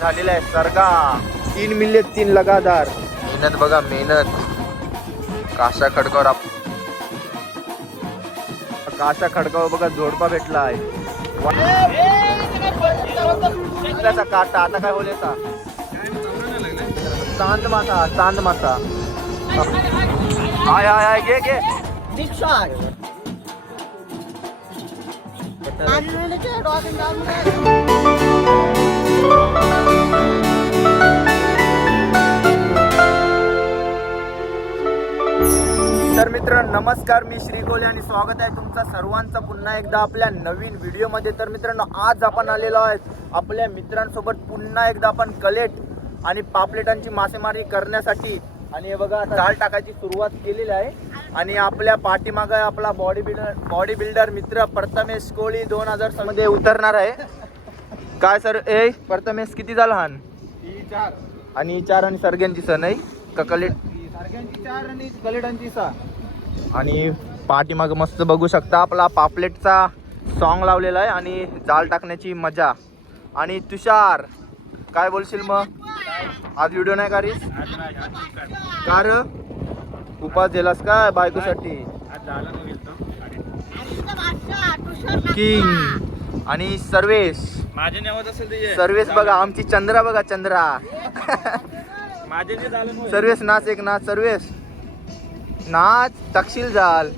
झालेला आहे सरगा 3 मिल्ले 3 लगातार. मेहनत बघा मेहनत. काशा खडकावर बघा जोडपा भेटला आहे. काटा आता काय होईल चांद मासा हाय हाय हाय घे तर मित्रांनो नमस्कार, मी श्री कोले आणि स्वागत आहे तुमचा सर्वांचं पुन्हा एकदा आपल्या नवीन व्हिडिओमध्ये. तर मित्रांनो आज आपण आलेलो आहोत आपल्या मित्रांसोबत पुन्हा एकदा आपण कलेट आणि पापलेटांची मासेमारी करण्यासाठी. आणि हे बघा जाळ टाकायची सुरुवात केलेली आहे आणि आपल्या पाठीमागे आपला बॉडी बिल्डर मित्र प्रथमेश कोळी 2000 मध्ये उतरणार आहे. काय सर प्रथमेश किती झाला हान? 4 आणि 4 आणि सर्ग्यांची सण नाही का कलेट? सारख्यांची 4 आणि कलेटांची 6. आणि पाठीमाग मस्त बघू शकता आपला पापलेटचा सॉन्ग लावलेला आहे आणि जाळ टाकण्याची मजा. आणि तुषार काय बोलशील मग? आज व्हिडिओ नाही करीस कार उपास दिलास काय बायकोसाठी? किंग आणि सर्वेश. माझे नाव असेल सर्वेश बघा आमची चंद्रा बघा चंद्रा. माझे जे झालं सर्वेश नाच एक नाच सर्वेश नाच तक्षील जाल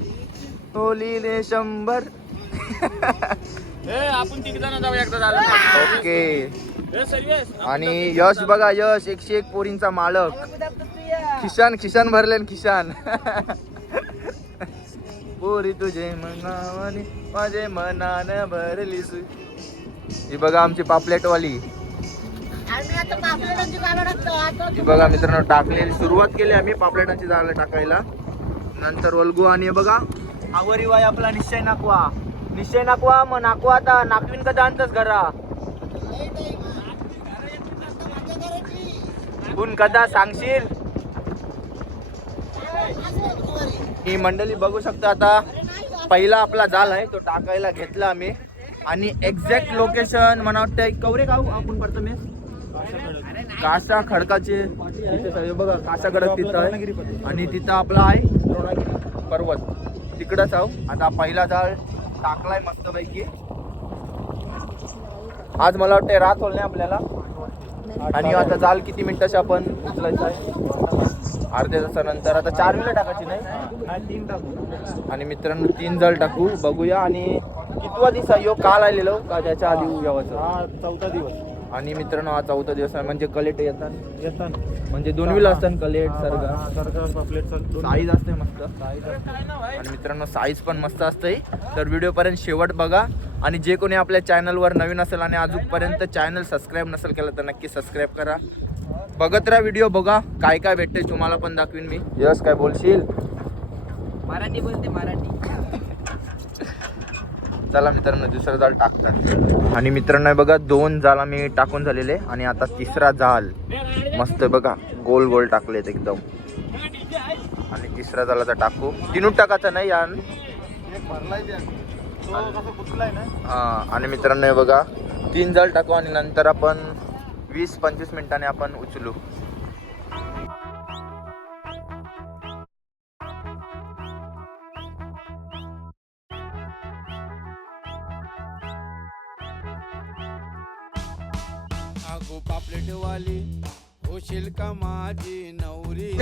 होलीले 100. आपण 3 जण जाऊ एकदा झालं. ओके. आणि यश बघा यश 101 पोरींचा मालक. खिशान भरले खिशान. पोरी तुझे मनावाने माझे मनान भरलीस. ही बघा आमची पापलेटवाली. ही बघा मित्रांनो टाकलेली सुरुवात केली आम्ही पापलेटांची जाळ टाकायला. नंतर वल्गू आणि बघा आवरी वाय आपला निश्चय नाकवा मग नाकवा आता नाकवीन कदा आणतच घरा गुण कदा सांगशील. ही मंडळी बघू शकता आता पहिला आपला जाल आहे तो टाकायला घेतला आम्ही. आणि एक्झॅक्ट लोकेशन मला वाटतं कवरे गाव आपण प्रथमेश कासा खडकाचे बघा कासा खडक तिथं आहे आणि तिथं आपला आहे द्रोणागिरी पर्वत तिकडंच आहो. आता पहिला जाळ टाकलाय मस्त पैकी. आज मला वाटतं रात होल नाही आपल्याला. आणि आता जाल किती मिनिटाची आपण उचलायचं आहे? अर्ध्या तासानंतर. आता 4 मिनिटं टाकायची नाही 3 टाकू. आणि मित्रांनो 3 जाळ टाकू बघूया. आणि कितवा दिवस आहे यो? काल आलेलो का त्याच्या आधी यावाचं? हा 4था दिवस. आणि मित्रांनो हा 4था दिवस आहे. म्हणजे कलेट येतात म्हणजे 2 व्हील असतात कलेट सरगा पापलेट साईज असते मस्त. आणि मित्रांनो साईज पण मस्त असते. तर व्हिडिओपर्यंत शेवट बघा. आणि जे कोणी आपल्या चॅनलवर नवीन असेल आणि अजूनपर्यंत चॅनल सबस्क्राईब नसेल केलं तर नक्की सबस्क्राईब करा. बघत राहा व्हिडिओ बघा काय काय भेटते तुम्हाला पण दाखवीन मी. यस काय बोलशील? मराठी बोलते मराठी. चला मित्रांनो दुसरा जाळ टाकतात. आणि मित्रांनो बघा 2 जाळ मी टाकून झालेले आणि आता तिसरा जाळ मस्त बघा गोल गोल टाकलेत एकदम. आणि तिसरा जाळाचा टाकू 3 टाकायचा नाही यार. हा. आणि मित्रांनो हे बघा 3 जाळ टाकू आणि नंतर आपण 20-25 मिनिटांनी आपण उचलू. अगो पापलेटवाली होशील का माझी नवरी?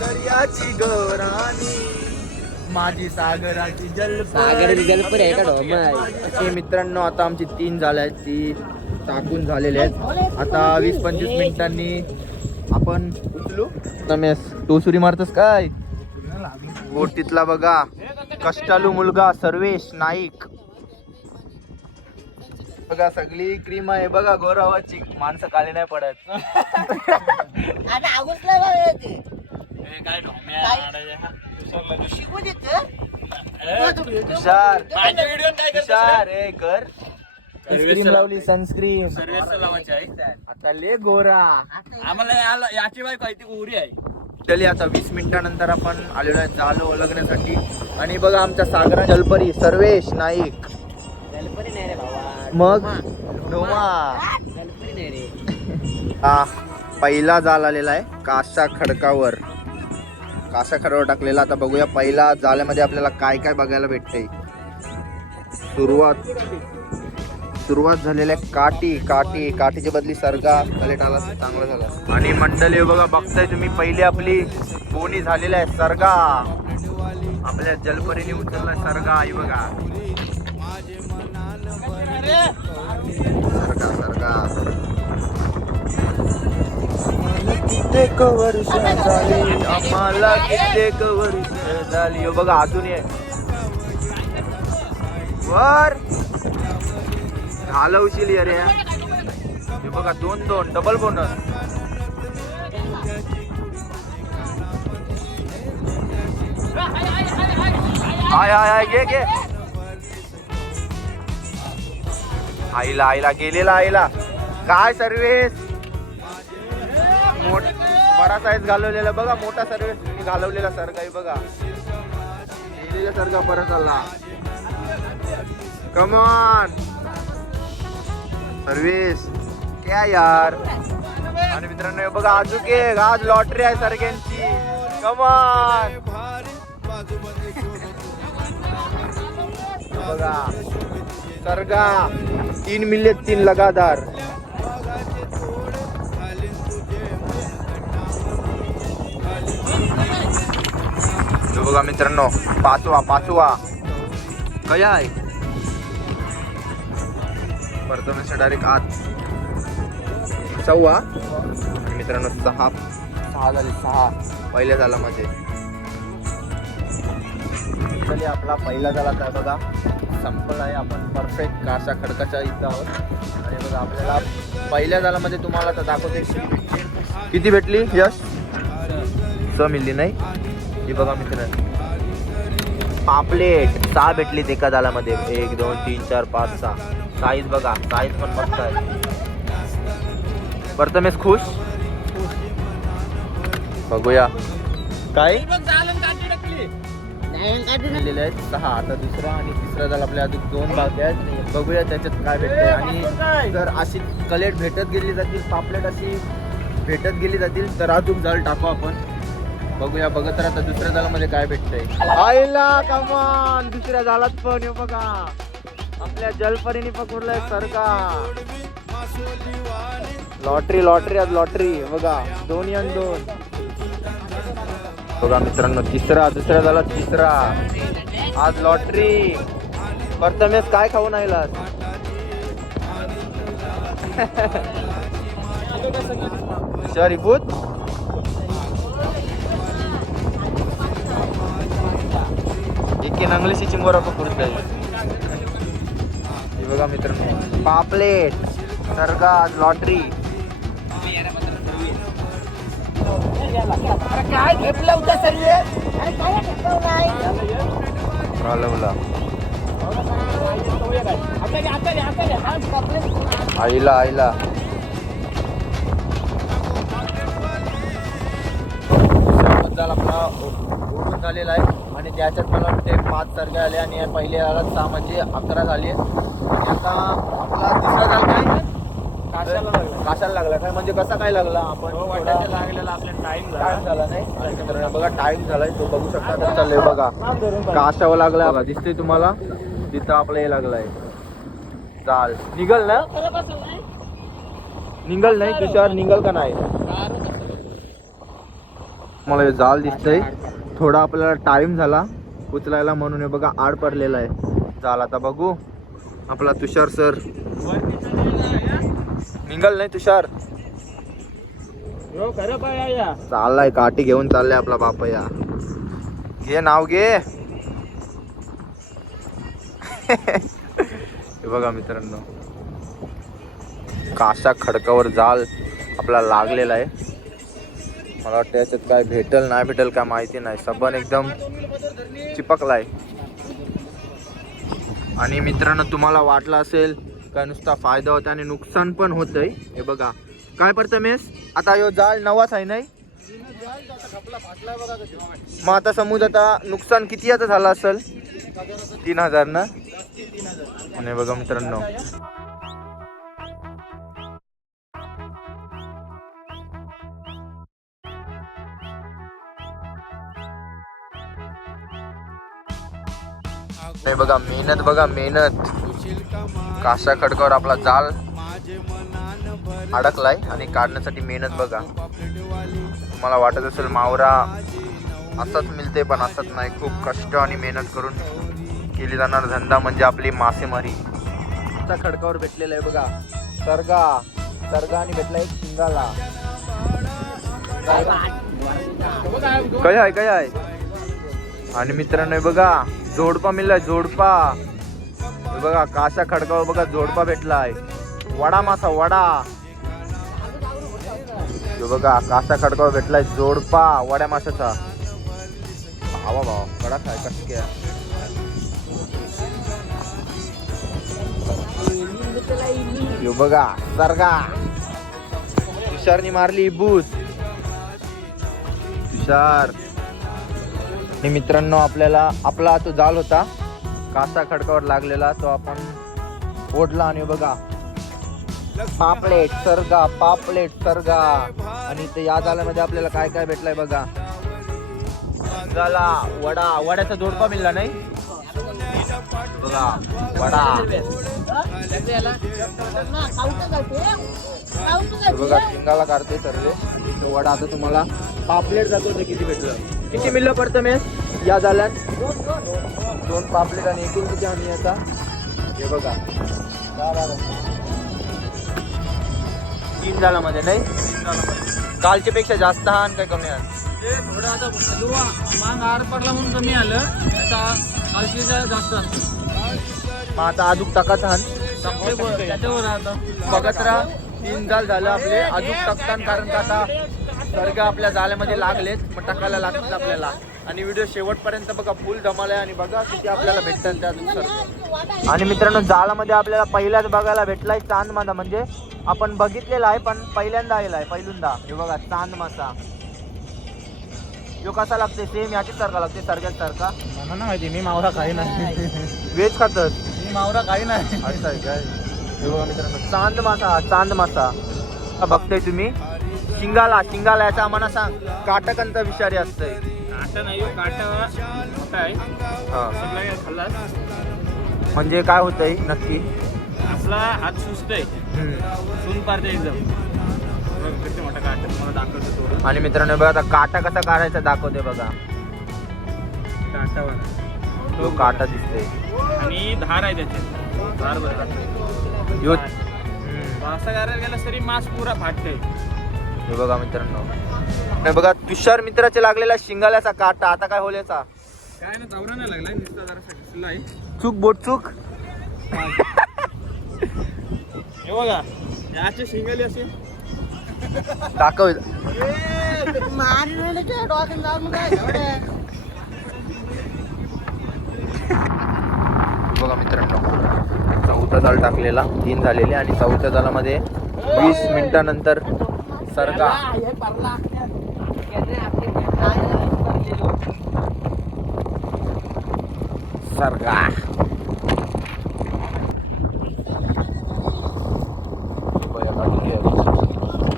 दर्याची गौराणी माझी सागराची सागराची जलपरी आहे का ढोमाय? हे मित्रांनो आता आमची 3 जाळ आहेत ती टाकून झालेले आहेत. आता 20-25 मिनिटांनी आपण उचलू. रमेश टोसुरी मारतस काय? बोटीतला बघा कष्टालू मुलगा सर्वेश नाईक बघा सगळी क्रीम आहे बघा गोरावाची. माणसं काली नाही पडत. तुषार कर सनस्क्रीन लावली सनस्क्रीन आता ले गोरा. आम्हाला याची बायको आहे ती गोरी आहे. चली आता 20 मिनिटानंतर आपण आलेलो आहे जाळ ओळखण्यासाठी. आणि बघा आमच्या सागरा जलपरी सर्वेश नाईक. जलपरी नाही रे भावा. मग डोमा जलपरी नाही रे. हा पहिला जाल आलेला आहे काशा खडकावर टाकलेला. आता बघूया पहिला जाल्यामध्ये आपल्याला काय काय बघायला भेटते. सुरुवात झालेली आहे काठीच्या बदली सरगा कलेट आला तर चांगलं झालं. आणि मंडळी बघा बघताय तुम्ही पहिली आपली बोनी झालेली आहे सरगा. आपल्या जलपरीने उचलला सरगा. आई बघा सरगा कित्येक वर्ष झाली आम्हाला कित्येक वर्ष झाली. बघा अजून आहे वर घालवशील अरे. हे बघा 2-2 डबल बोनस. हाय घे आईला गेलेला आईला. काय सर्विस बडा साईज घालवलेला बघा. मोठा सर्विस घालवलेला सरगाई बघा. गेलेला सरगा परत आला. कमॉन सर्विस क्या यार. आणि मित्रांनो बघा अजून आज लॉटरी आहे सरग्यांची. कमॉन बघा सरगा 3 मिलियन 3 लगातार. बघा मित्रांनो पाचवा काय आहे. परतवण्याचा डायरेक्ट आत 6. आणि मित्रांनो 6 झाले 6 पहिल्या झाला मध्ये. आपला पहिला झाला तर बघा संपला आहे. आपण परफेक्ट काशा खडकाच्या इथं आहोत. आणि बघा आपल्याला पहिल्या झाल्यामध्ये तुम्हाला तर दाखवते किती भेटली. यश 6 मिळली नाही. ही बघा मित्रांनो पापलेट 6 भेटलीत एका जालामध्ये. 1 2 3 4 5 6. साईज बघा साईज पण मस्त आहे. प्रथमेश खुश बघूया काय दिलेले आहेत 6. आता दुसरा आणि तिसरा जाल आपल्या अजून 2 बाकी आहेत. बघूया त्याच्यात काय भेटतंय. आणि जर अशी कलेट भेटत गेली जातील पापलेट अशी भेटत गेली जातील तर अजून जाल टाकू आपण. बघूया बघत तर आता दुसऱ्या जालामध्ये काय भेटतंय. आईला कमान दुसऱ्या जालात पण बघा आपल्या जलपरीने पकडलाय सरका. लॉटरी आज लॉटरी बघा 2-2. बघा मित्रांनो दुसऱ्या झाला तिसरा आज लॉटरी. प्रथमेश काय खाऊन आलास. शरीफूत एक नंगलीची चिंगोरा पकडून जाईल. हे बघा मित्रांनो पापलेट सरगा आज लॉटरी. आईला आपला उडून झालेला आहे. आणि त्याच्यात मला वाटते 5 सरगे आले आणि पहिले आला 6 म्हणजे 11 झाले. आणि आता आपला तिसरा जाल काय काशाला लागला काय म्हणजे कसा काय लागला. आपण लागलेला आपला टाइम झाला नाही. बघा टाइम झालाय तो बघू शकता. तर चाललंय बघा काशावर लागलाय बघा दिसतंय तुम्हाला. तिथं आपलं हे लागलंय जाल. निघल नाही तुषार निघल का नाही. मला हे जाल दिसतंय. थोडा आपल्याला टाइम झाला उचलायला म्हणून हे बघा आड पडलेला आहे जाल. आता बघू आपला तुषार सर निघल नाही. तुषार चाललाय काठी घेऊन चाललाय आपला बापया. घे नाव घे. हे बघा मित्रांनो काशा खडकावर जाल आपला लागलेला आहे. मला वाटतं याच्यात काय भेटल नाही भेटल काय माहिती नाही. सबन एकदम चिपकलाय. आणि मित्रांनो तुम्हाला वाटलं असेल काय नुसता फायदा होता आणि नुकसान पण होतंय. हे बघा काय प्रथमेश आता यो जाल नवाच आहे नाही. मग आता समज आता नुकसान किती आता झालं असेल 3000 ना. आणि बघा मित्रांनो नाही बघा मेहनत, बघा मेहनत. काशा खडकावर आपला जाल अडकलाय आणि काढण्यासाठी मेहनत बघा. मला वाटत असेल मावरा असंच मिळते, पण असंच नाही. खूप कष्ट आणि मेहनत करून केली जाणार धंदा म्हणजे आपली मासेमारी. खडकावर भेटलेला आहे बघा सरगा आणि भेटलाय शिंगाला. काय आहे आणि मित्रांनो बघा जोडपा मिळालाय, जोडपा. बघा काशा खडकावर बघा जोडपा भेटलाय. वडा मासा वडा. बघा काशा खडकावर भेटलाय जोडपा वड्या माशाचा. भावा कडा काय कसं काय. यो बघा सरगा. तुषारनी मारली बूस. तुषार. आणि मित्रांनो आपला तो जाल होता कासा खडकावर लागलेला, तो आपण ओढला आणि बघा पापलेट सरगा. आणि ते या जाल्यामध्ये आपल्याला काय काय भेटलंय बघा. वड्याचा जोडपा मिळाला नाही बघा. वडा बघा शिंगाला काढते सर्व वडा. आता तुम्हाला पापलेट जातो ते किती भेटलं, किती मिळलं पडतं मेस या जाल्यात. 2 पापलेट आणि एकूण किती आम्ही आता हे बघा 3 जालामध्ये नाही. कालच्या पेक्षा जास्त हा आणि काय कमी आहे. ते थोडं आता मांग आड पडला म्हणून कमी आलं, आता कालची जास्त मग आता अजून टाकायचा हा त्याच्यावर आता बघत राहा. 3 जाल झालं आपले अजून टाकतात, कारण का आता सर्ग आपल्या जाल्यामध्ये लागलेत, मग टाकायला लागतात आपल्याला. आणि व्हिडिओ शेवटपर्यंत बघा फुल धमाल आहे आणि बघा किती आपल्याला भेटतात त्यानुसार. आणि मित्रांनो जाळामध्ये आपल्याला पहिल्याच बघायला भेटलाय चांद मासा. म्हणजे आपण बघितलेला आहे पण पहिल्यांदा आलेला आहे. हे बघा चांद मासा. यो कसा लागते सेम याची सारखा लागते सरग्याच सारखा. मला ना माहिती, मी मावरा काही नाही. वेज खातात मी मावरा काही नाही. असं आहे काय. हे बघा मित्रांनो चांद मासा बघताय तुम्ही. शिंगाला याचा आम्हाला सांग. काटकांचा विषारी असतंय. काटा नाही काटा मोठा आहे. हा सगळं खाल्ला म्हणजे काय होतंय नक्की. आपला हात सुचतंय, सून पारते एकदम मोठा काटा. मला दाखवतो थोडं. आणि मित्रांनो बघा आता काटा कसा काढायचा दाखवते बघा. काटावर तो काटा दिसतोय आणि धार आहे त्याच्यात. धार बघा यो. मासा करायला गेला तरी मास पुरा फाटतंय. हे बघा मित्रांनो हे बघा तुषार मित्राचे लागलेला शिंगाल्याचा काटा. आता काय होईल याचा. काय ना चावरा नाही लागला, नुसता जरा दिसला आहे. चूक बोट चूक. हे बघा याचे शिंगली असे दाखव. बघा मित्रांनो 4था जाल टाकलेला, 3 झालेले आणि 4थ्या जालामध्ये 20 मिनिटानंतर सरगा.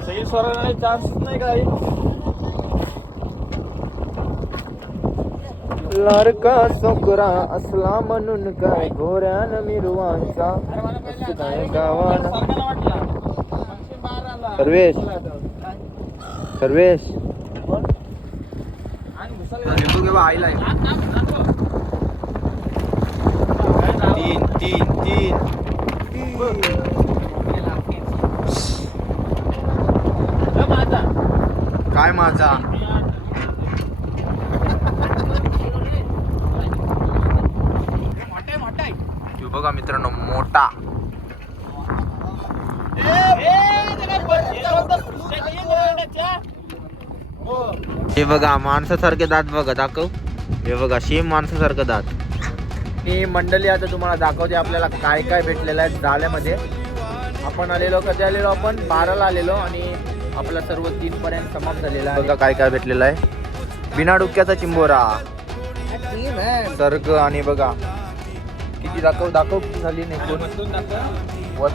सही स्वराला चान्स नाही काही. लाडका सोकरा असला म्हणून काय घोऱ्यान मिरवांचा काय गावाला. सर्वेश आईला 3 काय माझा. बघा मित्रांनो मोठा. हे बघा माणसासारखे दात बघा दाखव. हे बघा सेम माणसासारखं दात. ही मंडळी आता तुम्हाला दाखवते आपल्याला काय काय भेटलेलं आहे जाल्यामध्ये. आपण आलेलो कधी आलेलो आपण 12ला आलेलो आणि आपला सर्व 3 पर्यंत समाप्त झालेला आहे. बघा काय काय भेटलेलं आहे. बिना डुक्याचा चिंबोरा सर्ग. आणि बघा किती दाखव किती झाली नाही वत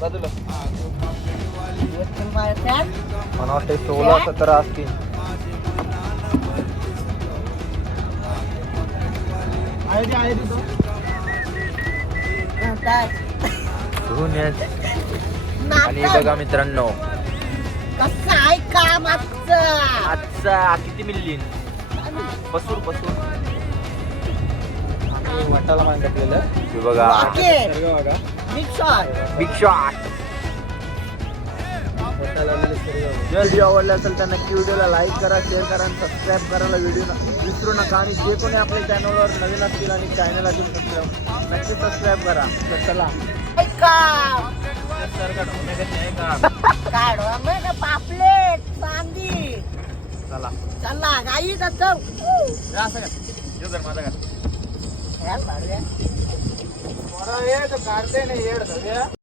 बाजूला मला वाटते 16-17 असतील. आहे तिथं धुवून ये. आणि बघा मित्रांनो कसं आहे काम आजचं आजचा किती मिल्ली पसूर वाटाला मान घातलेलं हे बघा big shot big shot. Video आवडला असेल तर नक्की व्हिडिओला लाईक करा, शेअर करा आणि सबस्क्राईब करायला व्हिडिओ विसरू नका. आणि जे कोणी आपल्या चॅनलवर नवीन असतील आणि चॅनल अजून नक्की सबस्क्राईब करा. तर चला काढवा मग पापलेट चांदी चला चला गाई तर माझा काढते नाही येड